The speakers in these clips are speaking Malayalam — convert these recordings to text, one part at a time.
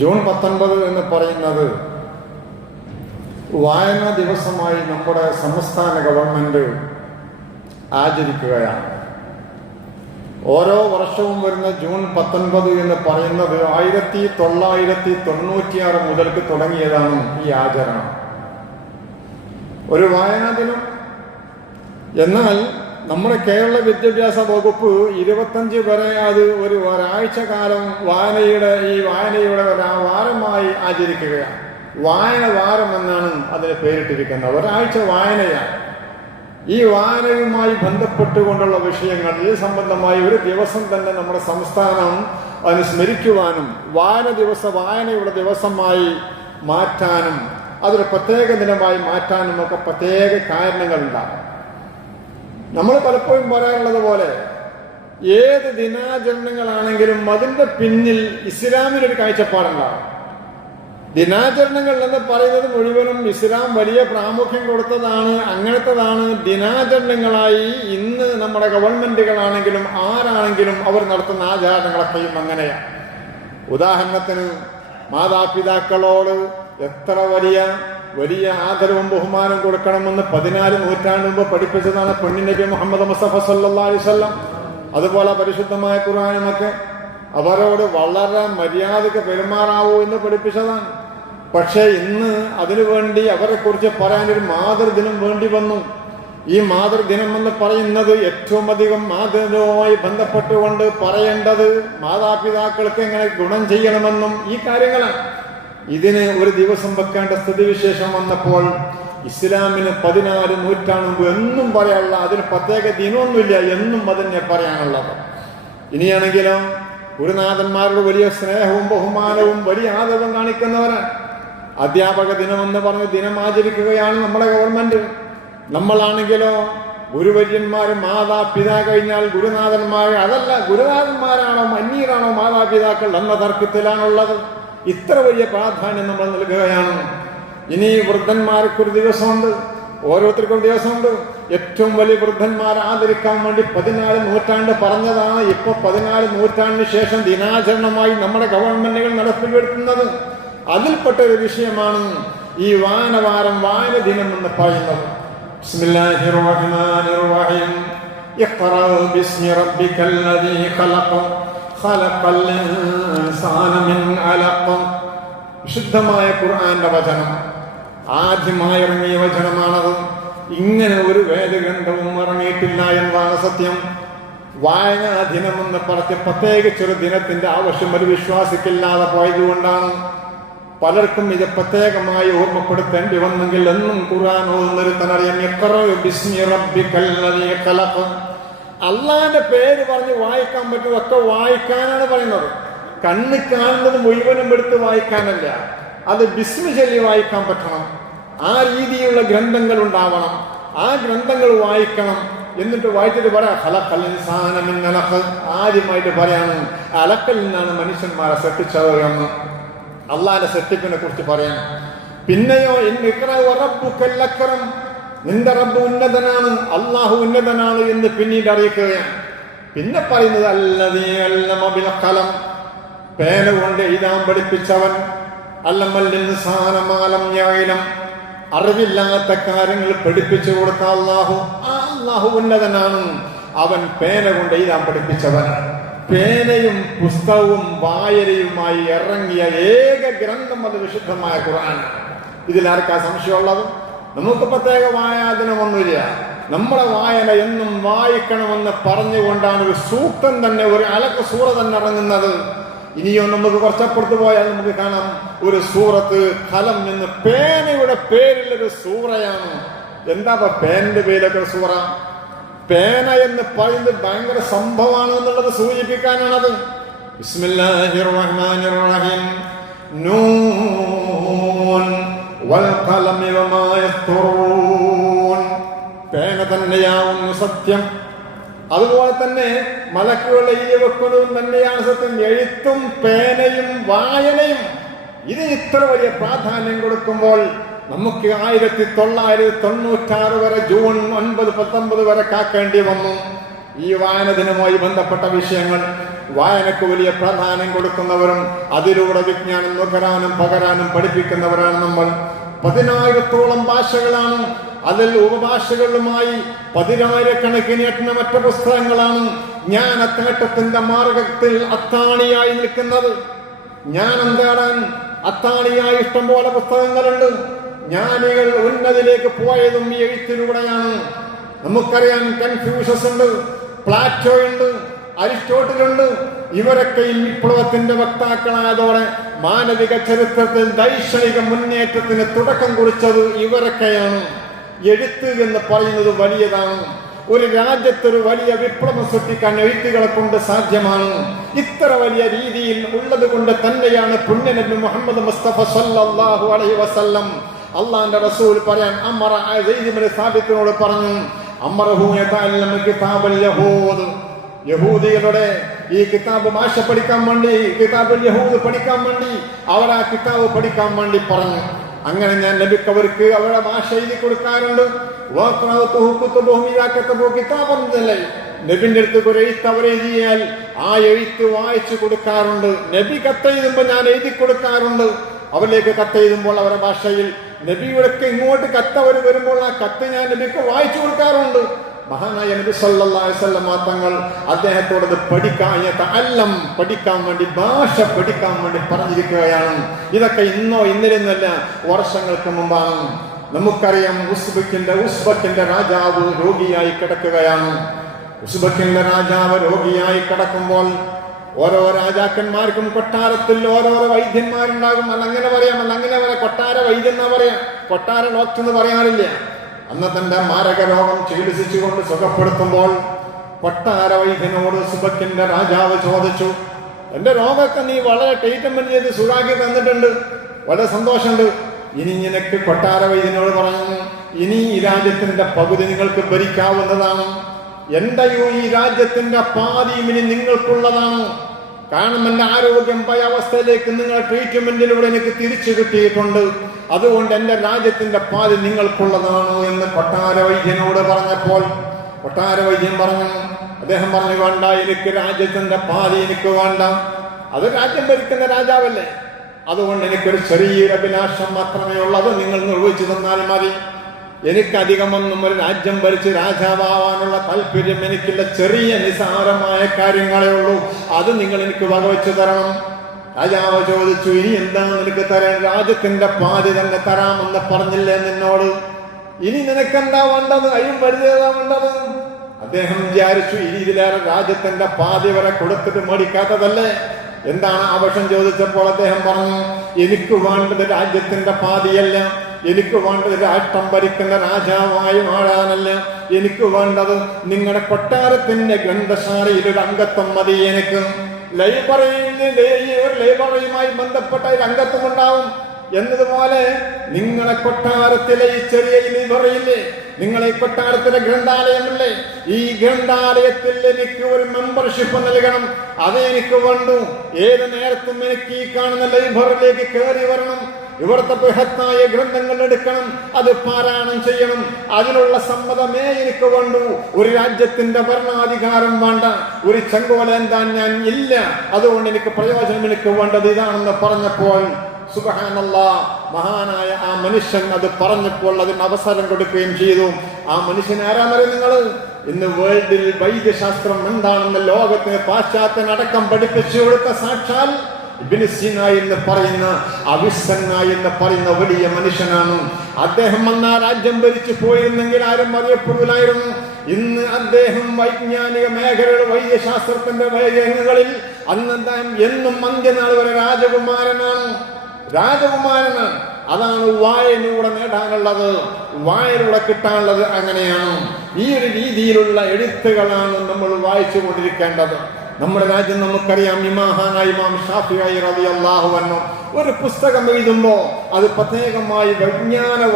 ജൂൺ 19 എന്ന് പറയുന്നത് വായനാ ദിവസമായി നമ്മുടെ സംസ്ഥാന ഗവൺമെന്റ് ആചരിക്കുകയാണ്. ഓരോ വർഷവും വരുന്ന ജൂൺ 19 എന്ന് പറയുന്നത് 1996 മുതൽക്ക് തുടങ്ങിയതാണ് ഈ ആചരണം. ഒരു വായനാ ദിനം. എന്നാൽ നമ്മുടെ കേരള വിദ്യാഭ്യാസ വകുപ്പ് 25 വരെ അത് ഒരാഴ്ച കാലം വായനയുടെ വാരമായി ആചരിക്കുകയാണ്. വായന വാരം എന്നാണ് അതിന് പേരിട്ടിരിക്കുന്നത്. ഒരാഴ്ച വായനയാണ്. ഈ വായനയുമായി ബന്ധപ്പെട്ടുകൊണ്ടുള്ള വിഷയങ്ങൾ ഈ സംബന്ധമായി ഒരു ദിവസം തന്നെ നമ്മുടെ സംസ്ഥാനം അതിന് സ്മരിക്കുവാനും വായനയുടെ ദിവസമായി മാറ്റാനും അതൊരു പ്രത്യേക ദിനമായി മാറ്റാനും ഒക്കെ പ്രത്യേക കാരണങ്ങളുണ്ടാകും. നമ്മൾ പലപ്പോഴും പറയാറുള്ളത് പോലെ ഏത് ദിനാചരണങ്ങളാണെങ്കിലും അതിന്റെ പിന്നിൽ ഇസ്ലാമിനൊരു കാഴ്ചപ്പാടുണ്ടാകും. ദിനാചരണങ്ങൾ എന്ന് പറയുന്നത് മുഴുവനും ഇസ്ലാം വലിയ പ്രാമുഖ്യം കൊടുത്തതാണ്, അങ്ങനത്തതാണ് ദിനാചരണങ്ങളായി ഇന്ന് നമ്മുടെ ഗവൺമെന്റുകളാണെങ്കിലും ആരാണെങ്കിലും അവർ നടത്തുന്ന ആചാരങ്ങളൊക്കെയും അങ്ങനെയാണ്. ഉദാഹരണത്തിന് മാതാപിതാക്കളോട് എത്ര വലിയ ആദരവും ബഹുമാനം കൊടുക്കണമെന്ന് 14 നൂറ്റാണ്ട് മുമ്പ് പഠിപ്പിച്ചതാണ് പൊന്നിനബി മുഹമ്മദ് മുസ്തഫ സല്ലല്ലാഹു അലൈഹി വസല്ലം. അതുപോലെ പരിശുദ്ധമായ ഖുർആനൊക്കെ അവരോട് വളരെ മര്യാദക്ക് പെരുമാറാവൂ എന്ന് പഠിപ്പിച്ചതാണ്. പക്ഷേ ഇന്ന് അതിനുവേണ്ടി അവരെ കുറിച്ച് പറയാനൊരു മാതൃദിനം വേണ്ടി വന്നു. ഈ മാതൃദിനം എന്ന് പറയുന്നത് ഏറ്റവും അധികം മാതൃവുമായി ബന്ധപ്പെട്ടുകൊണ്ട് പറയേണ്ടത് മാതാപിതാക്കൾക്ക് എങ്ങനെ ഗുണം ചെയ്യണമെന്നും ഈ കാര്യങ്ങളാണ്. ഇതിന് ഒരു ദിവസം വെക്കേണ്ട സ്ഥിതിവിശേഷം വന്നപ്പോൾ ഇസ്ലാമിന് 14 നൂറ്റാണ്ട് മുമ്പ് എന്നും പറയാനുള്ള, അതിന് പ്രത്യേക ദിനമൊന്നുമില്ല, എന്നും അതിനെ പറയാനുള്ളത്. ഇനിയാണെങ്കിലും ഗുരുനാഥന്മാരോട് വലിയ സ്നേഹവും ബഹുമാനവും വലിയ ആദരവും കാണിക്കുന്നവരാണ്. അധ്യാപക ദിനമെന്ന് പറഞ്ഞ് ദിനം ആചരിക്കുകയാണ് നമ്മുടെ ഗവൺമെന്റ്. നമ്മളാണെങ്കിലോ ഗുരുവര്യന്മാർ മാതാപിതാ കഴിഞ്ഞാൽ ഗുരുനാഥന്മാർ, അതല്ല ഗുരുനാഥന്മാരാണോ അന്യരാണോ മാതാപിതാക്കൾ എന്ന തർക്കത്തിലാണുള്ളത്. ഇത്ര വലിയ പ്രാധാന്യം നമ്മൾ നൽകുകയാണ്. ഇനി വൃദ്ധന്മാർക്കൊരു ദിവസമുണ്ട്, ഓരോരുത്തർക്കും ദിവസമുണ്ട്. ഏറ്റവും വലിയ വൃദ്ധന്മാരെ ആദരിക്കാൻ വേണ്ടി 14 നൂറ്റാണ്ട് പറഞ്ഞതാണ്. ഇപ്പൊ 14 നൂറ്റാണ്ടിന് ശേഷം ദിനാചരണമായി നമ്മുടെ ഗവൺമെന്റുകൾ നടപ്പിൽ വരുത്തുന്നത്. അതിൽപ്പെട്ട ഒരു വിഷയമാണ് ഈ വായനവാരം, വായന ദിനം എന്ന് പറയുന്നത്. ബിസ്മില്ലാഹിർ റഹ്മാനിർ റഹീം. ഇഖ്റാ ബിസ്മി റബ്ബിക്കൽ ലദീ ഖലഖ ഖലഖൽ ഇൻസാന മിൻ അലഖ. വിശുദ്ധമായ ഖുർആന്റെ വചനം, ആദ്യമായി ഇറങ്ങിയ വചനമാണത്. ഇങ്ങനെ ഒരു വേദഗ്രന്ഥവും ഇറങ്ങിയിട്ടില്ല എന്നതാണ് സത്യം. വായനാ ദിനമെന്ന് പറഞ്ഞ് പ്രത്യേകിച്ചൊരു ദിനത്തിന്റെ ആവശ്യം ഒരു വിശ്വാസിക്കില്ലാതെ പോയതുകൊണ്ടാണ് പലർക്കും ഇത് പ്രത്യേകമായി ഓർമ്മപ്പെടുത്തേണ്ടി വന്നെങ്കിൽ എന്നും ഖുർആൻ ഓതുന്നൊരുത്തനറിയാം. ഇഖ്റാ ബിസ്മി റബ്ബിക്കൽ ലദീ ഖലഖ. അള്ളാന്റെ പേര് പറഞ്ഞ് വായിക്കാൻ പറ്റുമൊക്കെ വായിക്കാനാണ് പറയുന്നത്. കണ്ണ് കാണുന്നത് മുഴുവനും എടുത്ത് വായിക്കാനല്ല, അത് ബിസ്മി ചൊല്ലി വായിക്കാൻ പറ്റണം. ആ രീതിയിലുള്ള ഗ്രന്ഥങ്ങൾ ഉണ്ടാവണം. ആ ഗ്രന്ഥങ്ങൾ വായിക്കണം. എന്നിട്ട് വായിച്ചിട്ട് പറയാം ഖലഖൽ ഇൻസാന മിൻ അലഖ. ആദ്യമായിട്ട് പറയാണ് അലക്കൽ നിന്നാണ് മനുഷ്യന്മാരെ സൃഷ്ടിച്ചത് എന്ന് അള്ളാന്റെ സൃഷ്ടിപ്പിനെ കുറിച്ച് പറയാം. പിന്നെയോ റബ്ബുക്കൽ അക്രം, നിന്റെ റബ്ബ് ഉന്നതനാണ്, അള്ളാഹു ഉന്നതനാണ് എന്ന് പിന്നീട് അറിയിക്കുകയാണ്. പിന്നെ പറയുന്നത് അല്ലദീ അല്ലമ ബിൽ ഖലം, പേന കൊണ്ട് എഴുതാൻ പഠിപ്പിച്ചവൻ. അല്ലമൽ ഇൻസാന മാ ലം യഅലം, അറിവില്ലാത്ത കാര്യങ്ങൾ പഠിപ്പിച്ചു കൊടുത്ത അള്ളാഹു. ആ അള്ളാഹു ഉന്നതനാണ്. അവൻ പേന കൊണ്ട് എഴുതാൻ പഠിപ്പിച്ചവൻ. പേനയും പുസ്തകവും വായനയുമായി ഇറങ്ങിയ ഏക ഗ്രന്ഥം അത് വിശുദ്ധമായ ഖുർആൻ. ഇതിലാർക്കാ സംശയമുള്ളത്? നമുക്ക് പ്രത്യേക വായനാദിനമൊന്നുമില്ല. നമ്മുടെ വായന എന്നും വായിക്കണമെന്ന് പറഞ്ഞുകൊണ്ടാണ് ഒരു സൂക്തം തന്നെ, ഒരു അലക്ക സൂറ തന്നെ ഇറങ്ങുന്നത്. ഇനിയോ നമുക്ക് കുറച്ചപ്പുറത്ത് പോയാൽ നമുക്ക് കാണാം ഒരു സൂറത്ത് ഖലം എന്ന് പേനയുടെ പേരിലൊരു സൂറയാണ്. എന്താ പേനന്റെ പേരിലൊക്കെ സൂറ? പേന എന്ന് പറയുന്നത് ഭയങ്കര സംഭവമാണ് എന്നുള്ളത് സൂചിപ്പിക്കാനാണത്. ബിസ്മില്ലാഹിർ റഹ്മാനിർ റഹീം. നൂൻ വൽ ഖലമി വമാ യസ്തുറൂൻ. പേന തന്നെയാവുന്നു സത്യം. അതുപോലെ തന്നെ മലക്കുകൾ എഴുതി വെക്കുന്നതും തന്നെയാണ് സത്യം. എഴുത്തും പേനയും വായനയും ഇതിന് ഇത്ര വലിയ പ്രാധാന്യം കൊടുക്കുമ്പോൾ നമുക്ക് 1996 വരെ ജൂൺ 9, 19 വരെ കാക്കേണ്ടി വന്നു. ഈ വായന ദിനവുമായി ബന്ധപ്പെട്ട വിഷയങ്ങൾ വായനക്ക് വലിയ പ്രാധാന്യം കൊടുക്കുന്നവരും അതിലൂടെ വിജ്ഞാനം നുകരാനും പകരാനും പഠിപ്പിക്കുന്നവരാണ് നമ്മൾ. 10,000-ഓളം ഭാഷകളാണ്, അതിൽ ഉപഭാഷകളുമായി 10,000-കണക്കിന് എണ്ണമറ്റ പുസ്തകങ്ങളാണ് ജ്ഞാനത്തേട്ടത്തിന്റെ മാർഗത്തിൽ അത്താണിയായി നിൽക്കുന്നത്. ജ്ഞാനം തേടാൻ അത്താണിയായി ഇഷ്ടംപോലെ പുസ്തകങ്ങളുണ്ട്. ജ്ഞാനികൾ ഉന്നതിലേക്ക് പോയതും ഈ എഴുത്തിലൂടെയാണ്. നമുക്കറിയാം, കൺഫ്യൂഷ്യസ് ഉണ്ട്, പ്ലാറ്റോ ഉണ്ട്, അരിസ്റ്റോട്ടിലുണ്ട്. ഇവരൊക്കെ ഈ വിപ്ലവത്തിന്റെ വക്താക്കളായതോടെ മാനവിക ചരിത്രത്തിൽ ദൈക്ഷണിക മുന്നേറ്റത്തിന് തുടക്കം കുറിച്ചത് ഇവരൊക്കെയാണ്. എഴുത്ത് എന്ന് പറയുന്നത് വലിയതാണ്. ഒരു രാജ്യത്തൊരു വലിയ വിപ്ലവം സൃഷ്ടിക്കാൻ എഴുത്തുകളെ കൊണ്ട് സാധ്യമാണ്. ഇത്ര വലിയ രീതിയിൽ ഉള്ളത് കൊണ്ട് തന്നെയാണ് പുണ്യനബി മുഹമ്മദ് മുസ്തഫ സല്ലല്ലാഹു അലൈഹി വസല്ലം, അള്ളാന്റെ റസൂൽ പറയാൻ അമറ സയ്യിദ് ഇബ്നു സാബിത്തിനോട് പറഞ്ഞു, അമറഹു യതഅല്ലമ കിതാബൽ യഹൂദ്, യഹൂദികളുടെ ഈ കിതാബ് ഭാഷ പഠിക്കാൻ വേണ്ടി, കിതാബുൽ യഹൂദ് പഠിക്കാൻ വേണ്ടി അവർ ആ കിതാബ് പഠിക്കാൻ വേണ്ടി പറഞ്ഞു. അങ്ങനെ ഞാൻ നബിക്ക് അവർക്ക് അവരുടെ ഭാഷ എഴുതി കൊടുക്കാറുണ്ട്. നബിന്റെ അടുത്ത് ഒരു എഴുത്ത് അവർ എഴുതിയാൽ ആ എഴുത്ത് വായിച്ചു കൊടുക്കാറുണ്ട്. നബി കത്തെഴുതുമ്പോൾ ഞാൻ എഴുതി കൊടുക്കാറുണ്ട്. അവരിലേക്ക് കത്തെഴുതുമ്പോൾ അവരുടെ ഭാഷയിൽ. നബിയുടെ ഇങ്ങോട്ട് കത്ത് അവർ വരുമ്പോൾ ആ കത്ത് ഞാൻ നബിക്ക് വായിച്ചു കൊടുക്കാറുണ്ട്. മഹാനായ നബി സല്ലല്ലാഹു അലൈഹി വസല്ലം തങ്ങൾ അദ്ദേഹത്തോട് പഠിക്കാൻ വേണ്ടി, ഭാഷ പഠിക്കാൻ വേണ്ടി പറഞ്ഞിരിക്കുകയാണ്. ഇതൊക്കെ ഇന്നോ ഇന്നലെന്നല്ല, വർഷങ്ങൾക്ക് മുമ്പാണ്. നമുക്കറിയാം, ഉസ്ബക്കിന്റെ രാജാവ് രോഗിയായി കിടക്കുകയാണ്. ഉസ്ബക്കിന്റെ രാജാവ് രോഗിയായി കിടക്കുമ്പോൾ ഓരോ രാജാക്കന്മാർക്കും കൊട്ടാരത്തിൽ ഓരോരോ വൈദ്യന്മാരുണ്ടാകും. അങ്ങനെ പറയാം, അങ്ങനെ പറയാം, കൊട്ടാര വൈദ്യൻ എന്നാ പറയാം, കൊട്ടാര ഡോക്ടർ എന്ന് പറയാറില്ല. അന്ന് തന്റെ മാരക രോഗം ചികിത്സിച്ചുകൊണ്ട് സുഖപ്പെടുത്തുമ്പോൾ കൊട്ടാര വൈദ്യനോട് ഉസ്ബക്കിന്റെ രാജാവ് ചോദിച്ചു, എന്റെ രോഗമൊക്കെ നീ വളരെ ട്രീറ്റ്മെന്റ് ചെയ്ത് സുഖാക്കി തന്നിട്ടുണ്ട്, വളരെ സന്തോഷമുണ്ട്. ഇനി നിനക്ക്, കൊട്ടാര വൈദ്യനോട് പറഞ്ഞു, ഇനി ഈ രാജ്യത്തിന്റെ പകുതി നിങ്ങൾക്ക് ഭരിക്കാവുന്നതാണ്. എന്റെ ഈ രാജ്യത്തിന്റെ പാതിയും ഇനി നിങ്ങൾക്കുള്ളതാണ്. കാരണം എന്റെ ആരോഗ്യം പോയ അവസ്ഥയിലേക്ക് നിങ്ങൾ ട്രീറ്റ്മെന്റിലൂടെ എനിക്ക് തിരിച്ചു കിട്ടിയിട്ടുണ്ട്. അതുകൊണ്ട് എന്റെ രാജ്യത്തിന്റെ പാതി നിങ്ങൾക്കുള്ളതാണ് എന്ന് കൊട്ടാര വൈദ്യനോട് പറഞ്ഞപ്പോൾ കൊട്ടാര വൈദ്യൻ പറഞ്ഞു, അദ്ദേഹം പറഞ്ഞു, വേണ്ട, എനിക്ക് രാജ്യത്തിന്റെ പാതി എനിക്ക് വേണ്ട. അത് രാജ്യം ഭരിക്കുന്ന രാജാവല്ലേ, അതുകൊണ്ട് എനിക്കൊരു ചെറിയൊരു അഭിലാഷം മാത്രമേ ഉള്ളൂ, അത് നിങ്ങൾ നിർവഹിച്ചു തന്നാൽ മതി. എനിക്കധികമൊന്നും ഒരു രാജ്യം ഭരിച്ച് രാജാവാനുള്ള താല്പര്യം എനിക്കില്ല. ചെറിയ നിസാരമായ കാര്യങ്ങളേ ഉള്ളൂ, അത് നിങ്ങൾ എനിക്ക് വകവെച്ചു തരണം. രാജാവ് ചോദിച്ചു, ഇനി എന്താണ് നിനക്ക് തരാൻ? രാജ്യത്തിന്റെ പാതി തന്നെ തരാമെന്ന് പറഞ്ഞില്ലേ നിന്നോട്? ഇനി നിനക്കെന്താ വേണ്ടത്? അയ്യും വരുതേതാ വേണ്ടത്? അദ്ദേഹം വിചാരിച്ചു, ഇനി ഇതിലേറെ രാജ്യത്തിന്റെ പാതി വരെ കൊടുത്തിട്ട് മേടിക്കാത്തതല്ലേ. എന്താണ് ആവശ്യം ചോദിച്ചപ്പോൾ അദ്ദേഹം പറഞ്ഞു, എനിക്ക് വേണ്ടത് രാജ്യത്തിന്റെ പാതിയല്ല, എനിക്ക് വേണ്ടത് രാഷ്ട്രം ഭരിക്കുന്ന രാജാവായി മാറാനല്ല, എനിക്ക് വേണ്ടത് നിങ്ങളുടെ കൊട്ടാരത്തിന്റെ ഗ്രന്ഥശാലയിൽ ഒരു അംഗത്വം മതി. എനിക്ക് ലൈബ്രറിയുമായി ബന്ധപ്പെട്ട ഒരു അംഗത്വം ഉണ്ടാവും എന്നതുപോലെ നിങ്ങളെ കൊട്ടാരത്തിലെ ഈ ചെറിയ ലൈബ്രറിയില്ലേ, നിങ്ങളെ കൊട്ടാരത്തിലെ ഗ്രന്ഥാലയമില്ലേ, ഈ ഗ്രന്ഥാലയത്തിൽ എനിക്ക് ഒരു മെമ്പർഷിപ്പ് നൽകണം. അതെനിക്ക് വേണ്ടു. ഏത് നേരത്തും എനിക്ക് ഈ കാണുന്ന ലൈബ്രറിയിലേക്ക് കയറി വരണം. ഇവിടുത്തെ ബൃഹത്തായ ഗ്രന്ഥങ്ങൾ എടുക്കണം, അത് പാരായണം ചെയ്യണം. അതിനുള്ള സമ്മതമേ എനിക്ക് വേണ്ടു. ഒരു രാജ്യത്തിന്റെ ഭരണാധികാരം വേണ്ട, ഒരു ചെങ്കോലേന്താൻ ഞാൻ ഇല്ല. അതുകൊണ്ട് എനിക്ക് പ്രയോജനം എനിക്ക് വേണ്ടത് ഇതാണെന്ന് പറഞ്ഞപ്പോൾ സുബ്ഹാനല്ലാഹ്, മഹാനായ ആ മനുഷ്യൻ അത് പറഞ്ഞപ്പോൾ അതിന് അവസരം കൊടുക്കുകയും ചെയ്തു. ആ മനുഷ്യൻ ആരാന്നറിയും നിങ്ങൾ? ഇന്ന് വേൾഡിൽ വൈദ്യശാസ്ത്രം എന്താണെന്ന് ലോകത്തിന് പാശ്ചാത്യനടക്കം പഠിപ്പിച്ചു കൊടുത്ത സാക്ഷാൽ ഇബ്നു സീന എന്ന് പറയുന്ന, അവിസ്സന്ന എന്ന് പറയുന്ന വലിയ മനുഷ്യനാണ്. അദ്ദേഹം അന്ന് ആ രാജ്യം ഭരിച്ചു പോയിരുന്നെങ്കിൽ ആരും അറിയപ്പെടില്ലായിരുന്നു. ഇന്ന് അദ്ദേഹം വൈജ്ഞാനിക മേഖലയുടെ വൈദ്യശാസ്ത്രത്തിന്റെ രംഗങ്ങളിൽ അന്ന് അദ്ദേഹം എന്നും അന്ത്യനാൾ വരെ രാജകുമാരനാണ്. അതാണ് വായനയിലൂടെ നേടാനുള്ളത്, വായനയിലൂടെ കിട്ടാനുള്ളത്. അങ്ങനെയാണ്. ഈ ഒരു രീതിയിലുള്ള എഴുത്തുകളാണ് നമ്മൾ വായിച്ചു കൊണ്ടിരിക്കേണ്ടത്. നമ്മുടെ രാജ്യം നമുക്കറിയാം, ഇമാം ഷാഫിഈ റളിയല്ലാഹു അൻഹു ഒരു പുസ്തകം എഴുതുമ്പോൾ അത് പ്രത്യേകമായി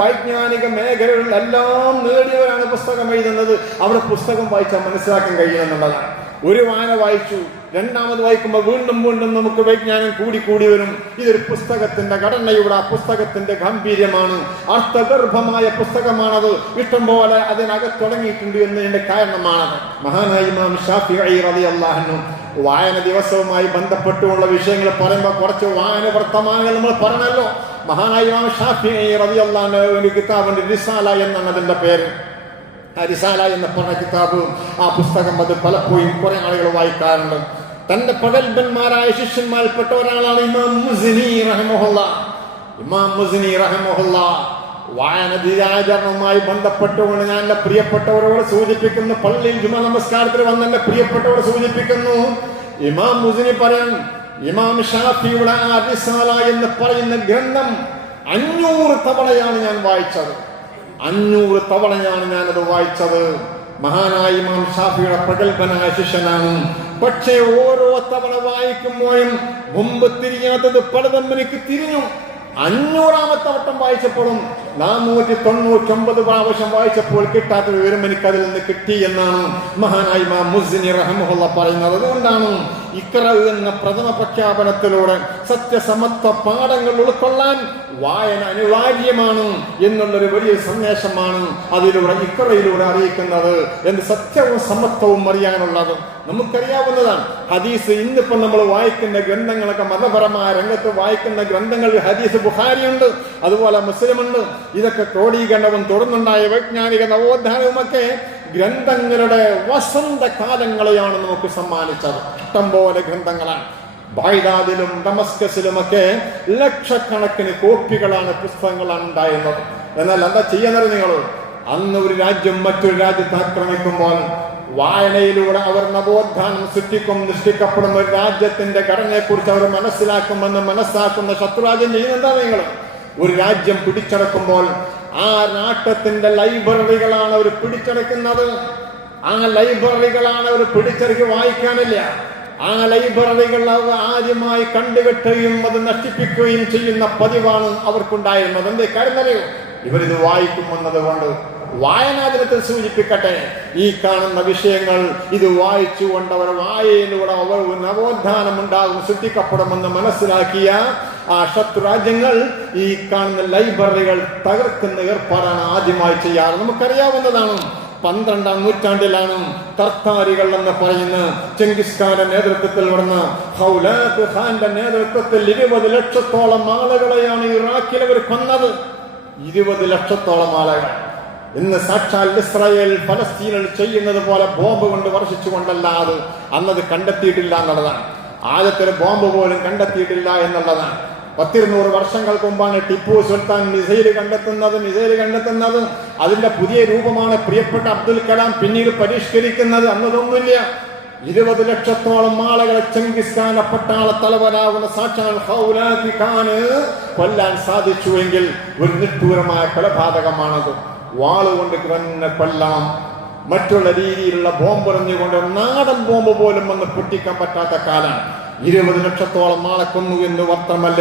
വൈജ്ഞാനിക മേഖലകളിലെല്ലാം നേടിയവരാണ് പുസ്തകം എഴുതുന്നത്. അവിടെ പുസ്തകം വായിച്ചാൽ മനസ്സിലാക്കാൻ കഴിയുമെന്നുള്ളതാണ്. ഒരു വായന വായിച്ചു, രണ്ടാമത് വായിക്കുമ്പോൾ വീണ്ടും വീണ്ടും നമുക്ക് വിജ്ഞാനം കൂടി വരും. ഇതൊരു പുസ്തകത്തിന്റെ ഘടനയുടെ, ആ പുസ്തകത്തിന്റെ ഗാംഭീര്യമാണ്, അർത്ഥഗർഭമായ പുസ്തകമാണത്. ഇഷ്ടം പോലെ അതിനകത്ത് തുടങ്ങിയിട്ടുണ്ട് എന്നതിന്റെ കാരണമാണത്. മഹാനായ ഇമാം ശാഫിഈ റളിയല്ലാഹു അൻഹു വായന ദിവസവുമായി ബന്ധപ്പെട്ടുള്ള വിഷയങ്ങൾ പറയുമ്പോൾ കുറച്ച് വായന വർത്തമാനങ്ങൾ നമ്മൾ പറഞ്ഞല്ലോ. മഹാനായ ഇമാം ശാഫിഈ റളിയല്ലാഹു അൻഹു ഒരു കിതാബുണ്ട്, റിസാല എന്നാണ് അതിന്റെ പേര്. റിസാല എന്ന് പറഞ്ഞ കിതാബ്, ആ പുസ്തകം അത് പലപ്പോഴും കുറെ ആളുകൾ വായിക്കാറുണ്ട്. തന്റെ പ്രഗത്ഭന്മാരായ ശിഷ്യന്മാരിൽപ്പെട്ട ഒരാളാണ് ഇമാം മുസ്നി റഹിമഹുല്ലാഹ്. ഇമാം മുസ്നി റഹിമഹുല്ലാഹ് വായന ദിനാചരണവുമായി ബന്ധപ്പെട്ടുകൊണ്ട് ഞാൻ എന്റെ പ്രിയപ്പെട്ടവരോട് സൂചിപ്പിക്കുന്നു, പള്ളിയിൽ ജുമാ നമസ്കാരത്തിൽ വന്ന എന്റെ പ്രിയപ്പെട്ടവരോട് സൂചിപ്പിക്കുന്നു, ഇമാം മുസ്നി പറയാൻ ഇമാം ഷാഫിയുടെ ആ റിസാല എന്ന് പറയുന്ന ഗ്രന്ഥം 500 തവണയാണ് ഞാൻ വായിച്ചത്. 500 തവണയാണ് ഞാനത് വായിച്ചത്. മഹാനായ ഇമാം ഷാഫിയുടെ പ്രഗത്ഭനായ ശിഷ്യനാണ്. പക്ഷേ ഓരോ തവണ വായിക്കുമ്പോഴും മുമ്പ് തിരിയാത്തത് പലതും എനിക്ക് തിരിഞ്ഞു. 500ാമത്തെ വട്ടം വായിച്ചപ്പോഴും 499 പ്രാവശ്യം വായിച്ചപ്പോൾ കിട്ടാത്ത വിവരം എനിക്ക് അതിൽ നിന്ന് കിട്ടി എന്നാണ് മഹാനായ ഇമാം മുസ്നി റഹിമഹുല്ലാഹ് പറയുന്നത്. അതുകൊണ്ടാണ് ഇഖ്റ എന്ന പ്രഥമ പ്രഖ്യാപനത്തിലൂടെ സത്യസമത്വ പാഠങ്ങൾ ഉൾക്കൊള്ളാൻ വായന അനിവാര്യമാണ് എന്നുള്ളൊരു വലിയ സന്ദേശമാണ് അതിലൂടെ ഇഖ്റയിലൂടെ അറിയിക്കുന്നത്. എന്ത് സത്യവും സമത്വവും അറിയാനുള്ളത് നമുക്കറിയാവുന്നതാണ്. ഹദീസ് ഇന്നിപ്പോൾ നമ്മൾ വായിക്കുന്ന ഗ്രന്ഥങ്ങളൊക്കെ മതപരമായ രംഗത്ത് വായിക്കുന്ന ഗ്രന്ഥങ്ങളിൽ ഹദീസ് ബുഖാരിയുണ്ട്, അതുപോലെ മുസ്ലിമുണ്ട്. ഇതൊക്കെ ക്രോഡീകരണവും തുടർന്നുണ്ടായ വൈജ്ഞാനിക നവോത്ഥാനവുമൊക്കെ ഗ്രന്ഥങ്ങളുടെ വസന്തകാലങ്ങളെയാണ് നമുക്ക് സമ്മാനിച്ചത്. ഇഷ്ടംപോലെ ഗ്രന്ഥങ്ങളാണ്. ബഗ്ദാദിലും ഡമസ്കസിലുമൊക്കെ ലക്ഷക്കണക്കിന് കോപ്പികളാണ്, പുസ്തകങ്ങളാണ് ഉണ്ടായിരുന്നത്. എന്നാൽ എന്താ ചെയ്യുന്നത് നിങ്ങൾ? അന്ന് ഒരു രാജ്യം മറ്റൊരു രാജ്യത്ത് ആക്രമിക്കുമ്പോൾ വായനയിലൂടെ അവർ നവോത്ഥാനം സൃഷ്ടിക്കപ്പെടുന്ന ഒരു രാജ്യത്തിന്റെ ഘടനയെക്കുറിച്ച് അവർ മനസ്സിലാക്കുന്ന ശത്രുരാജ്യം ചെയ്യുന്നതാ നിങ്ങൾ. ഒരു രാജ്യം പിടിച്ചടക്കുമ്പോൾ ആ നാട്ടത്തിന്റെ ലൈബ്രറികളാണ് അവർ പിടിച്ചടക്കുന്നത്. ആ ലൈബ്രറികളാണ് അവർ പിടിച്ചടക്കി വായിക്കാനില്ല. ആ ലൈബ്രറികൾ ആദ്യമായി കണ്ടുകെട്ടുകയും അത് നശിപ്പിക്കുകയും ചെയ്യുന്ന പതിവാണ് അവർക്കുണ്ടായിരുന്നത്. എന്തേ കാരണമറിയോ? ഇവരിത് വായിക്കുമെന്നത് കൊണ്ട്. വായനാദിനത്തിൽ സൂചിപ്പിക്കട്ടെ, ഈ കാണുന്ന വിഷയങ്ങൾ ഇത് വായിച്ചുകൊണ്ട് അവർ വായനയിലൂടെ അവർ നവോത്ഥാനം ഉണ്ടാകും, സൃഷ്ടിക്കപ്പെടുമെന്ന് മനസ്സിലാക്കിയ ആ ശത്രുരാജ്യങ്ങൾ ഈ കാണുന്ന ലൈബ്രറികൾ തകർക്കുന്ന ഏർപ്പാടാണ് ആദ്യമായി ചെയ്യാറ്. നമുക്കറിയാവുന്നതാണ്. 12ാം നൂറ്റാണ്ടിലാണ് തർത്താരികൾ എന്ന് പറയുന്ന ചെങ്കിസ് ഖാന്റെ നേതൃത്വത്തിൽ നടന്ന ഹൗലാത്ത് ഖാന്റെ നേതൃത്വത്തിൽ 20 ലക്ഷത്തോളം ആളുകളെയാണ് ഇറാഖിൽ അവർ കൊന്നത്. 20 ലക്ഷത്തോളം ആളുകൾ. ഇന്ന് സാക്ഷാൽ ഇസ്രായേൽ ഫലസ്തീനിൽ ചെയ്യുന്നത് പോലെ ബോംബ് കൊണ്ട് വർഷിച്ചുകൊണ്ടല്ലാതെ അന്നത് കണ്ടെത്തിയിട്ടില്ല എന്നുള്ളതാണ്. ആദ്യത്തെ ബോംബ് പോലും കണ്ടെത്തിയിട്ടില്ല എന്നുള്ളതാണ്. 100-200 വർഷങ്ങൾക്ക് മുമ്പാണ് ടിപ്പു സുൽത്താൻ മിസൈൽ കണ്ടെത്തുന്നത്. അതിന്റെ പുതിയ രൂപമാണ് പ്രിയപ്പെട്ട അബ്ദുൽ കലാം പിന്നീട് പരിഷ്കരിക്കുന്നത്. അന്നതൊന്നുമില്ല. 20 ലക്ഷത്തോളം ആളുകളെ ചെങ്കിസ് ഖാന്റെ പട്ടാള തലവനാകുന്ന സാക്ഷാൽ ഹൗലാത്ത് ഖാന് കൊല്ലാൻ സാധിച്ചുവെങ്കിൽ ഒരു നിഷ്ഠൂരമായ കൊലപാതകമാണത്. വാളുകൊണ്ട് തന്നെ കൊല്ലാം. മറ്റുള്ള രീതിയിലുള്ള ബോംബെറിഞ്ഞുകൊണ്ട് നാടൻ ബോംബ് പോലും വന്ന് പൊട്ടിക്കാൻ പറ്റാത്ത കാലാണ്. 20 ലക്ഷത്തോളം ആളെ കൊന്നു എന്ന് മാത്രമല്ല,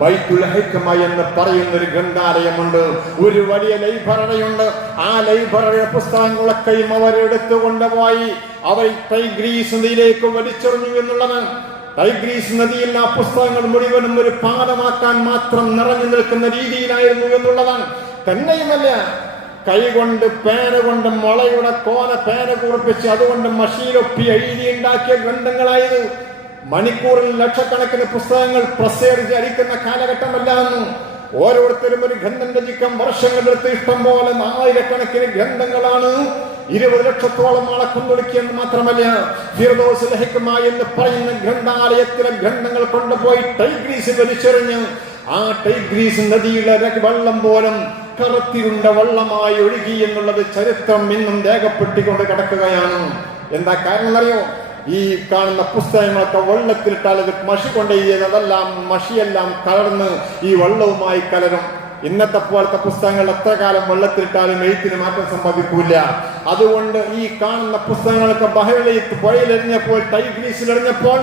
ബൈത്തുൽ ഹിക്മ എന്ന് പറയുന്ന ഒരു ഗ്രന്ഥാലയമുണ്ട്, ഒരു വലിയ ലൈബ്രറിയുണ്ട്. ആ ലൈബ്രറിയുടെ പുസ്തകങ്ങളൊക്കെയും അവരെടുത്തു കൊണ്ടുപോയി അവർ ടൈഗ്രീസ് നദിയിലേക്ക് വലിച്ചെറിഞ്ഞു എന്നുള്ളതാണ്. ടൈഗ്രീസ് നദിയിൽ ആ പുസ്തകങ്ങൾ മുഴുവനും ഒരു പാഠമാക്കാൻ മാത്രം നിറഞ്ഞു നിൽക്കുന്ന രീതിയിലായിരുന്നു എന്നുള്ളതാണ്. തന്നെയുമല്ല, കൈകൊണ്ട് പേന കൊണ്ട് മുളയുടെ കോന പേന കുറിപ്പിച്ച് അതുകൊണ്ട് മഷീലൊപ്പി എഴുതിയുണ്ടാക്കിയ ഗ്രന്ഥങ്ങളായത്. മണിക്കൂറിൽ ലക്ഷക്കണക്കിന് പുസ്തകങ്ങൾ പ്രസരിച്ച് അടിക്കുന്ന കാലഘട്ടമല്ലായിരുന്നു. ഓരോരുത്തരും ഒരു ഗ്രന്ഥം രചിക്കാൻ വർഷങ്ങളെടുത്ത് ഇഷ്ടം പോലെ 1000കണക്കിന് ഗ്രന്ഥങ്ങളാണ് 20 ലക്ഷത്തോളം ആളെ കൊന്നൊടുക്കിയെന്ന് മാത്രമല്ല, ഫിർദൗസുൽ ഹിക്മ എന്ന് പറയുന്ന ഗ്രന്ഥാലയത്തിലെ ഗ്രന്ഥങ്ങൾ കൊണ്ടുപോയി ടൈഗ്രീസ് വലിച്ചെറിഞ്ഞ് ആ ടൈഗ്രീസ് നദിയുടെ വെള്ളം പോലും കറുത്തിരുണ്ട വെള്ളമായി ഒഴുകി എന്നുള്ളത് ചരിത്രം ഇന്നും രേഖപ്പെട്ടുകൊണ്ട് കിടക്കുകയാണ്. എന്താ കാരണം അറിയോ? ഈ കാണുന്ന പുസ്തകങ്ങളൊക്കെ വെള്ളത്തിലിട്ടാൽ അത് മഷി കൊണ്ടെഴുതിയതെല്ലാം മഷിയെല്ലാം കലർന്ന് ഈ വെള്ളവുമായി കലരും. ഇന്നത്തെ പോലത്തെ പുസ്തകങ്ങൾ എത്ര കാലം വെള്ളത്തിലിട്ടാലും എഴുത്തിന് മാറ്റം സംഭവിക്കൂല. അതുകൊണ്ട് ഈ കാണുന്ന പുസ്തകങ്ങളൊക്കെ ബഹറിലേക്ക് പുഴയിലെറിഞ്ഞപ്പോൾ ടൈഗ്രീസിലെറിഞ്ഞപ്പോൾ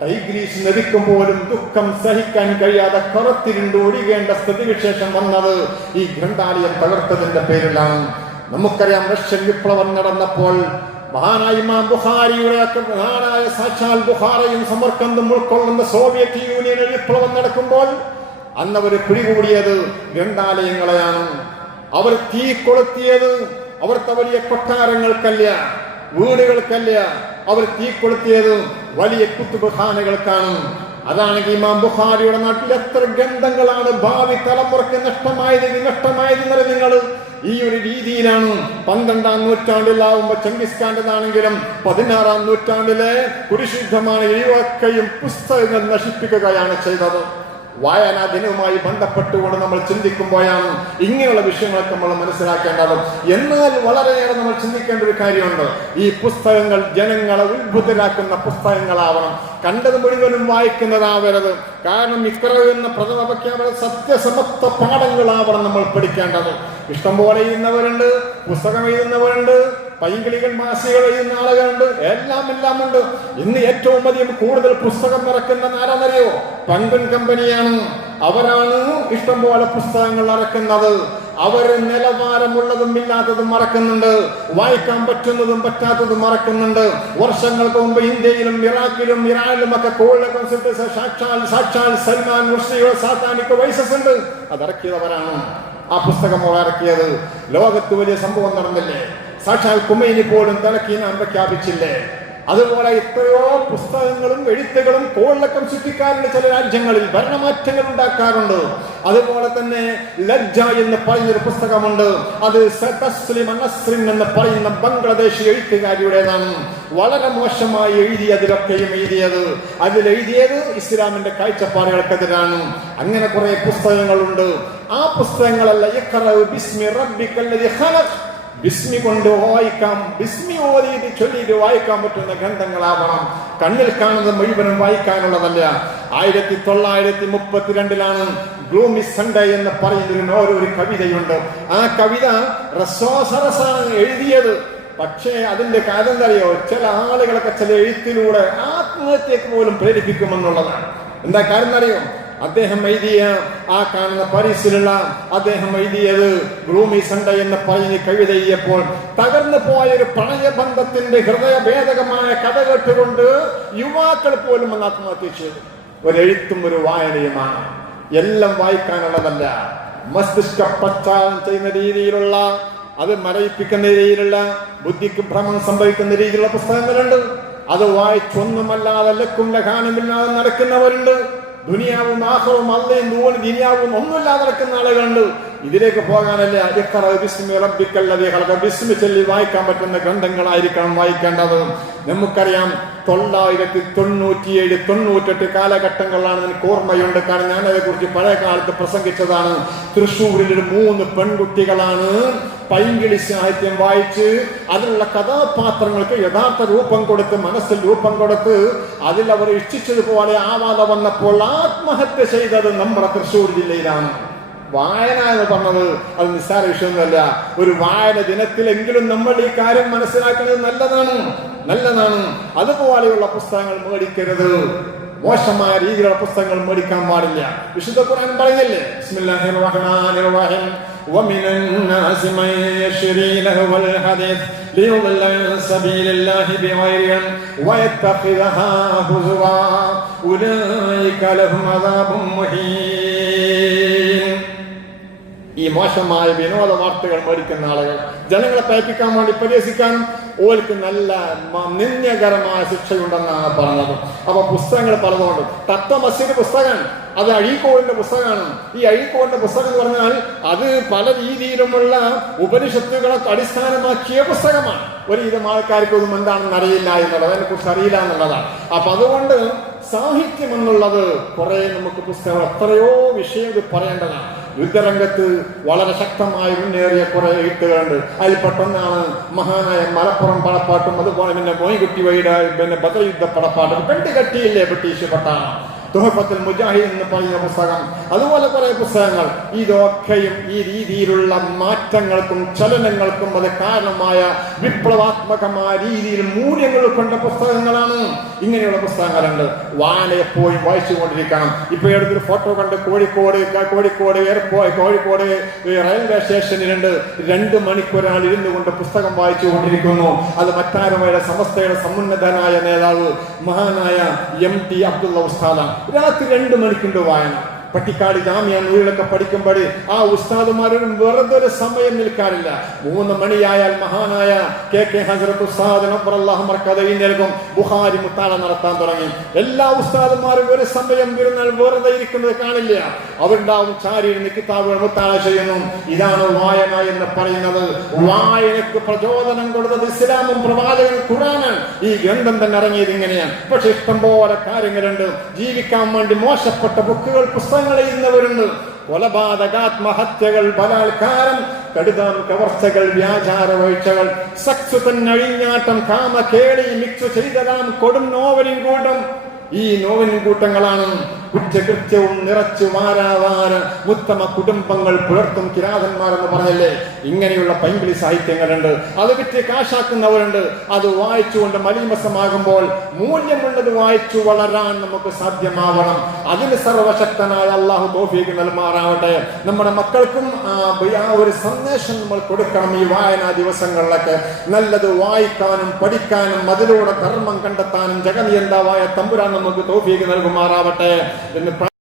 ടൈഗ്രീസ് നദിക്കും പോലും ദുഃഖം സഹിക്കാൻ കഴിയാതെ കറുത്തിരുണ്ട് ഒഴികേണ്ട സ്ഥിതിവിശേഷം വന്നത് ഈ ഗ്രന്ഥാലയം തകർത്തതിന്റെ പേരിലാണ്. നമുക്കറിയാം, റഷ്യൻ വിപ്ലവം നടന്നപ്പോൾ മഹാനായ ഇമാം ബുഖാരിയുടെ മഹാനായ സാക്ഷാൽ ബുഖാരയും സമർക്കന്തും ഉൾക്കൊള്ളുന്ന സോവിയറ്റ് യൂണിയനിൽ വിപ്ലവം നടക്കുമ്പോൾ അന്നവർ പിടികൂടിയത് ഗ്രന്ഥാലയങ്ങളെയാണ്. അവർ തീ കൊളുത്തിയത് അവിടുത്തെ വലിയ കൊട്ടാരങ്ങൾക്കല്ല, വീടുകൾക്കല്ല. അവർ തീ കൊളുത്തിയത് വലിയ കുത്തുബഖാനകൾക്കാണ്. അതാണ് ഇമാം ബുഖാരിയുടെ നാട്ടിൽ എത്ര ഗ്രന്ഥങ്ങളാണ് ഭാവി തലമുറക്ക് നഷ്ടമായത് വിനഷ്ടമായത്. നിങ്ങൾ ഈ ഒരു രീതിയിലാണ് 12-ാം നൂറ്റാണ്ടിലാവുമ്പോ ചെങ്കിസ് ഖാന്റേതാണെങ്കിലും 16-ാം നൂറ്റാണ്ടിലെ കുരിശുദ്ധമാണ് ഇവയൊക്കെയും പുസ്തകങ്ങൾ നശിപ്പിക്കുകയാണ് ചെയ്തത്. വായനാ ദിനവുമായി ബന്ധപ്പെട്ടുകൊണ്ട് നമ്മൾ ചിന്തിക്കുമ്പോഴാണ് ഇങ്ങനെയുള്ള വിഷയങ്ങളൊക്കെ നമ്മൾ മനസ്സിലാക്കേണ്ടത്. എന്നാൽ വളരെയേറെ നമ്മൾ ചിന്തിക്കേണ്ട ഒരു കാര്യമുണ്ട്. ഈ പുസ്തകങ്ങൾ ജനങ്ങളെ ഉത്ഭുതരാക്കുന്ന പുസ്തകങ്ങളാവണം, കണ്ടത് മുഴുവനും വായിക്കുന്നതാവരുത്. കാരണം ഇക്കറ എന്ന പ്രഥമ പ്രഖ്യാപന സത്യസമത്വ പാഠങ്ങളാവണം നമ്മൾ പഠിക്കേണ്ടത്. ഇഷ്ടംപോലെ എഴുതുന്നവരുണ്ട്, പുസ്തകം എഴുതുന്നവരുണ്ട്, പൈങ്കിളികൾ മാസികൾ എഴുതുന്ന ആളുകളുണ്ട്, എല്ലാം ഉണ്ട്. ഇന്ന് ഏറ്റവും അധികം കൂടുതൽ പുസ്തകം ഇറക്കുന്ന ആരാന്നറിയോ? പങ്കുൻ കമ്പനിയാണ്. അവരാണ് ഇഷ്ടംപോലെ പുസ്തകങ്ങൾ ഇറക്കുന്നത്. അവർ നിലവാരമുള്ളതും ഇല്ലാത്തതും മറക്കുന്നുണ്ട്, വായിക്കാൻ പറ്റുന്നതും പറ്റാത്തതും മറക്കുന്നുണ്ട്. വർഷങ്ങൾക്ക് മുമ്പ് ഇന്ത്യയിലും ഇറാഖിലും ഇറാനിലും ഒക്കെ സാക്ഷാൽ സൽമാൻ റുഷ്ദിയുടെ സാത്താനിക് വൈസസ് ഉണ്ട്. അതിറക്കിയവരാണ്. ആ പുസ്തകം ഇറക്കിയത് ലോകത്ത് വലിയ സംഭവം നടന്നില്ലേ? സാക്ഷാൽ ഖുമൈനി പോലും തലക്കീനാൻ പ്രഖ്യാപിച്ചില്ലേ? അതുപോലെ എത്രയോ പുസ്തകങ്ങളും എഴുത്തുകളും കോളിളക്കം സൃഷ്ടിക്കാറുണ്ട്. ചില രാജ്യങ്ങളിൽ ഭരണമാറ്റങ്ങൾ ഉണ്ടാക്കാറുണ്ട്. അതുപോലെ തന്നെ ലജ്ജ എന്ന് പറയുന്നൊരു പുസ്തകമുണ്ട്. അത് തസ്ലിം അനസ്രിൻ എന്ന് പറയുന്ന ബംഗ്ലാദേശ് എഴുത്തുകാരിയുടേതാണ്. വളരെ മോശമായി അതിലൊക്കെയും അതിലെഴുതിയത് ഇസ്ലാമിന്റെ കാഴ്ചപ്പാടുകൾക്കെതിരാണ്. അങ്ങനെ കുറെ പുസ്തകങ്ങളുണ്ട്. ആ പുസ്തകങ്ങളല്ല ബിസ്മി കൊണ്ട് വായിക്കാം, ബിസ്മി ഓതിയിട്ട് ചൊല്ലിയിട്ട് വായിക്കാൻ പറ്റുന്ന ഗ്രന്ഥങ്ങളാവണം. കണ്ണിൽ കാണുന്നത് മുഴുവനും വായിക്കാനുള്ളതല്ല. 1932 ഗ്ലൂമി സൺഡേ എന്ന് പറയുന്ന ഒരു കവിതയുണ്ട്. ആ കവിത റസോസറസാണ് എഴുതിയത്. പക്ഷേ അതിന്റെ കാര്യം എന്താ അറിയോ? ചില ആളുകളൊക്കെ ചില എഴുത്തിലൂടെ ആത്മഹത്യക്ക് പോലും പ്രേരിപ്പിക്കുമെന്നുള്ളതാണ്. എന്താ കാര്യം അറിയോ? അദ്ദേഹം എഴുതിയ ആ കാണുന്ന പാരീസിലുള്ള അദ്ദേഹം എഴുതിയത് ഗ്ലൂമി സൺഡേ എന്ന് പറയുന്ന കവിത എഴുതിയപ്പോൾ തകർന്നു പോയൊരു പ്രണയബന്ധത്തിന്റെ ഹൃദയഭേദകമായ കഥ കേട്ടുകൊണ്ട് യുവാക്കൾ പോലും അന്ന് ആത്മഹത്യ ചെയ്തു. ഒരെഴുത്തും ഒരു വായനയുമാണ്. എല്ലാം വായിക്കാനുള്ളതല്ല. മസ്തിഷ്ക പ്രക്ഷാളനം ചെയ്യുന്ന രീതിയിലുള്ള, അത് മരയിപ്പിക്കുന്ന രീതിയിലുള്ള, ബുദ്ധിക്ക് ഭ്രമം സംഭവിക്കുന്ന രീതിയിലുള്ള പുസ്തകങ്ങളുണ്ട്. അത് വായിച്ചൊന്നുമല്ലാതെ ലക്കും ലഖാനുമില്ലാതെ നടക്കുന്നവരുണ്ട്. ദുനിയാവും ആഖിറവും അള്ളയും ദൂനും ദുനിയാവും ഒന്നുമില്ലാതെ നടക്കുന്ന ആളുകളുണ്ട്. ഇതിലേക്ക് പോകാനല്ലേ ബിസ്മി ചൊല്ലി വായിക്കാൻ പറ്റുന്ന ഗ്രന്ഥങ്ങളായിരിക്കണം വായിക്കേണ്ടത്. നമുക്കറിയാം 997-98 കാലഘട്ടങ്ങളിലാണ് എനിക്ക് ഓർമ്മയുണ്ട്. കാരണം ഞാൻ അതേക്കുറിച്ച് പഴയ കാലത്ത് പ്രസംഗിച്ചതാണ്. തൃശ്ശൂരിൽ 3 പെൺകുട്ടികളാണ് പൈങ്കിളി സാഹിത്യം വായിച്ച് അതിലുള്ള കഥാപാത്രങ്ങൾക്ക് യഥാർത്ഥ രൂപം കൊടുത്ത്, മനസ്സിൽ രൂപം കൊടുത്ത്, അതിൽ അവർ ഇച്ഛിച്ചതുപോലെ ആവാതെ വന്നപ്പോൾ ആത്മഹത്യ ചെയ്തത് നമ്മുടെ തൃശ്ശൂർ ജില്ലയിലാണ്. വായന എന്ന് പറഞ്ഞത് അത് നിസ്സാര വിഷയമൊന്നുമല്ല. ഒരു വായന ദിനത്തിലെങ്കിലും നമ്മൾ ഈ കാര്യം മനസ്സിലാക്കുന്നത് നല്ലതാണ്. അതുപോലെയുള്ള പുസ്തകങ്ങൾ മേടിക്കരുത്. മോശമായ രീതിയിലുള്ള പുസ്തകങ്ങൾ മേടിക്കാൻ പാടില്ല. വിശുദ്ധ ഖുർആൻ പറയുന്നില്ലേ, ബിസ്മില്ലാഹിർ റഹ്മാനിർ റഹീം വമിനൻ നാസി മൻ യശ്രി ലഹുൽ ഹദീസ് ലിയുദല്ല അൻ സബീലില്ലാഹി ബിഗൈരി വയത്തഖിദഹാ ഹുസുവാ ഉലൈക ലഹും അദാബും മുഹീൻ. ഈ മോശമായ വിനോദ വാർത്തകൾ മേടിക്കുന്ന ആളുകൾ ജനങ്ങളെ പയപ്പിക്കാൻ വേണ്ടി പരിഹസിക്കാനും ഓർക്ക് നല്ല നിന്ദ്യകരമായ ശിക്ഷയുണ്ടെന്നാണ് പറഞ്ഞത്. അപ്പൊ പുസ്തകങ്ങൾ പലതുകൊണ്ട് തത്വമസിന്റെ പുസ്തകം അത് അഴീക്കോടിന്റെ പുസ്തകമാണ്. ഈ അഴീക്കോടിന്റെ പുസ്തകം എന്ന് പറഞ്ഞാൽ അത് പല രീതിയിലുമുള്ള ഉപനിഷത്തുകളെ അടിസ്ഥാനമാക്കിയ പുസ്തകമാണ്. ഒരുവിധം ആൾക്കാർക്കൊന്നും എന്താണെന്ന് അറിയില്ല എന്നുള്ളത്, അതിനെ കുറിച്ച് അറിയില്ല എന്നുള്ളതാണ്. അപ്പൊ അതുകൊണ്ട് സാഹിത്യം എന്നുള്ളത് കുറെ നമുക്ക് പുസ്തകം എത്രയോ വിഷയം പറയേണ്ടതാണ്. യുദ്ധരംഗത്ത് വളരെ ശക്തമായി മുന്നേറിയ കുറെ എഴുത്തുകളുണ്ട്. അതിൽ പെട്ടെന്നാണ് മഹാനായ മലപ്പുറം പടപ്പാട്ടും അതുപോലെ പിന്നെ മോയിൻകുട്ടി വൈയുടെ ബദർ യുദ്ധ പടപ്പാട്ടും. 2 കെട്ടിയില്ലേ ബ്രിട്ടീഷ് പട്ടാളം. തുഹഫത്തുൽ മുജാഹിദ് എന്ന് പറയുന്ന പുസ്തകം, അതുപോലെ കുറെ പുസ്തകങ്ങൾ. ഇതൊക്കെയും ഈ രീതിയിലുള്ള മാറ്റങ്ങൾക്കും ചലനങ്ങൾക്കും അത് കാരണമായ വിപ്ലവാത്മകമായ രീതിയിൽ മൂല്യങ്ങൾ കൊണ്ട പുസ്തകങ്ങളാണ്. ഇങ്ങനെയുള്ള പുസ്തകങ്ങളുണ്ട്. വായന എപ്പോഴും വായിച്ചുകൊണ്ടിരിക്കണം. ഇപ്പൊ എടുത്തൊരു ഫോട്ടോ കണ്ട് കോഴിക്കോട് എയർപോർട്ട്, കോഴിക്കോട് റെയിൽവേ സ്റ്റേഷനിലുണ്ട് 2 മണിക്കൂർ ഒരാൾ ഇരുന്നു കൊണ്ട് പുസ്തകം വായിച്ചു കൊണ്ടിരിക്കുന്നു. അത് മറ്റാരുമയുടെ സമസ്തയുടെ സമുന്നതനായ നേതാവ് മഹാനായ MT അബ്ദുള്ള ഉസ്താദാണ്. രാത്രി 2 മണിക്കുണ്ട് വായന. പട്ടിക്കാട് ജാമ്യ നൂറിലൊക്കെ പഠിക്കുമ്പോൾ ആ ഉസ്താദുമാരും വെറുതെ ഒരു സമയം നിൽക്കാറില്ല. 3 മണിയായാൽ മഹാനായ KK ഹസ്രത്ത് ഉസ്താദ് നൽകും ബുഖാരി മുത്താല നടത്താൻ തുടങ്ങി. എല്ലാ ഉസ്താദുമാരും ഒരു സമയം വരുന്നാൽ വെറുതെ ഇരിക്കുന്നത് കാണില്ല. അവരുണ്ടാവും ചാരിയിരുന്ന് കിതാബുകൾ മുത്താല ചെയ്യുന്നു. ഇതാണ് വായന എന്ന് പറയുന്നത്. വായനക്ക് പ്രചോദനം കൊടുത്തത് ഇസ്ലാമും പ്രവാചകൻ ഖുർആനാണ്. ഈ ഗ്രന്ഥം തന്നെ ഇറങ്ങിയത് ഇങ്ങനെയാണ്. പക്ഷെ ഇഷ്ടംപോലെ കാര്യങ്ങളുണ്ട്. ജീവിക്കാൻ വേണ്ടി മോശപ്പെട്ട ബുക്കുകൾ, പുസ്തകങ്ങൾ എഴുതുന്നവരുണ്ട്. കൊലപാതകാത്മഹത്യകൾ, ബലാത്കാരം, കടുതാം കവർച്ചകൾ, വ്യാചാര വീഴ്ചകൾ, സെക്സ് തന്നെ അഴിഞ്ഞാട്ടം, കാമകേളി മിക്സ് ചെയ്തതാം കൊടും നോവലിൻ കൂട്ടം. ഈ നോവലിൻ കൂട്ടങ്ങളാണ് കുറ്റകൃത്യവും നിറച്ചു വാരാവാര ഉത്തമ കുടുംബങ്ങൾ പുലർത്തും കിരാതന്മാരെന്ന് പറഞ്ഞല്ലേ. ഇങ്ങനെയുള്ള പൈങ്കിളി സാഹിത്യങ്ങളുണ്ട്. അത് വിറ്റ് കാശാക്കുന്നവരുണ്ട്. അത് വായിച്ചുകൊണ്ട് മലീമസമാകുമ്പോൾ മൂല്യമുള്ളത് വായിച്ചു വളരാൻ നമുക്ക് സാധ്യമാവണം. അതിന് സർവശക്തനായ അള്ളാഹു തൗഫീഖ് നൽകുമാറാവട്ടെ. നമ്മുടെ മക്കൾക്കും ആ ഒരു സന്ദേശം നമ്മൾ കൊടുക്കണം. ഈ വായനാ ദിവസങ്ങളിലൊക്കെ നല്ലത് വായിക്കാനും പഠിക്കാനും അതിലൂടെ ധർമ്മം കണ്ടെത്താനും ജഗനിയന്താവായ തമ്പുരാൻ നമുക്ക് തൗഫീഖ് നൽകുമാറാവട്ടെ എന്ന്